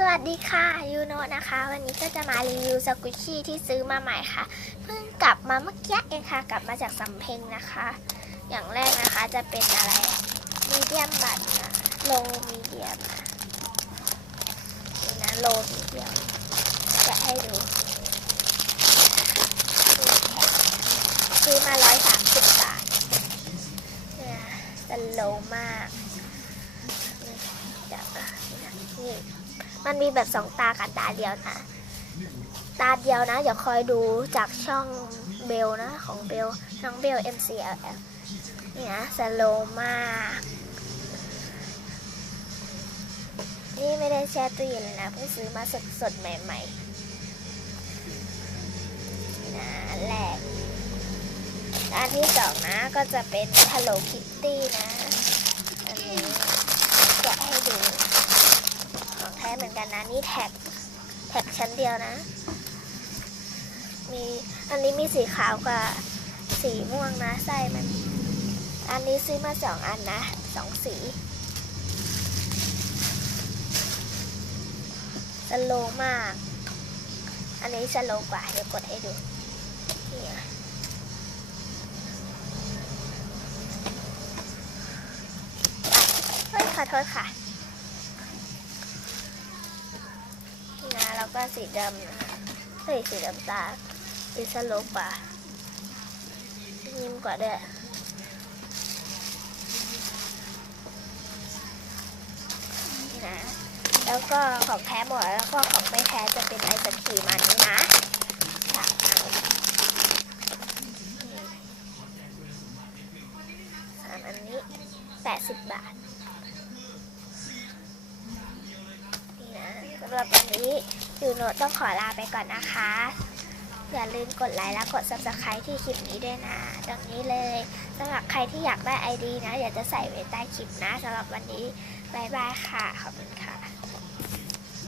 สวัสดีค่ะยูโนะนะคะ วันนี้ก็จะมารีวิวสกุชชี่ที่ซื้อมาใหม่ค่ะ เพิ่งกลับมาเมื่อกี้เองค่ะ กลับมาจากสำเพ็งนะคะ อย่างแรกนะคะจะเป็นอะไรมีเดียมบัตนะโลมีเดียมนะนี่นะโลมีเดียมจะให้ดูซื้อมาร้อยสามสิบบาทเนี่ยสโลมากนี่จะนี่นะนี่ มันมีแบบสองตากับตาเดียวนะ ตาเดียวนะ อย่าคอยดูจากช่องเบลนะ ของเบลน้องเบล MCLL เนี่ยสโลมากนี่ไม่ได้แช่ตู้เย็นเลยนะเพิ่งซื้อมาสดสดใหม่ๆนะแรกอันที่สองนะก็จะเป็น Hello Kitty นะ อันนี้แกะให้ดู ของแท้เหมือ นกันนะนี่แท็กแท็กชั้นเดียวนะ มีอันนี้มีสีขาวกับสีม่วงนะไส้มัน อันนี้ซื้อมาสองอันนะสองสีสโลว์มาก อันนี้สโลกว่า เดี๋ยวกดให้ดูเนี่ยอะเฮ้ยขอโทษค่ะ นี่นะแล้ว ก็สีดำนะเฮ้ยสีดำตาสีสโลปกว่านิ่มกว่าด้วยนี่นะ แล้วก็ของแท้หมดแล้วก็ของไม่แท้จะเป็นไอศครีมอันนี้นะสามอันนี่สามอันนี้แปดสิบบาทำหรับวันนี้ยูโนตต้องขอลาไปก่อนนะคะ อย่าลืมกดไลค์และกด subscribe ที่คลิปนี้ด้วยนะตรงนี้เลยสำหรับใครที่อยากได้ ID นะ อยากจะใส่ไว้ใต้คลิปนะสำหรับวันนี้บายบายค่ะ ขอบคุณค่ะ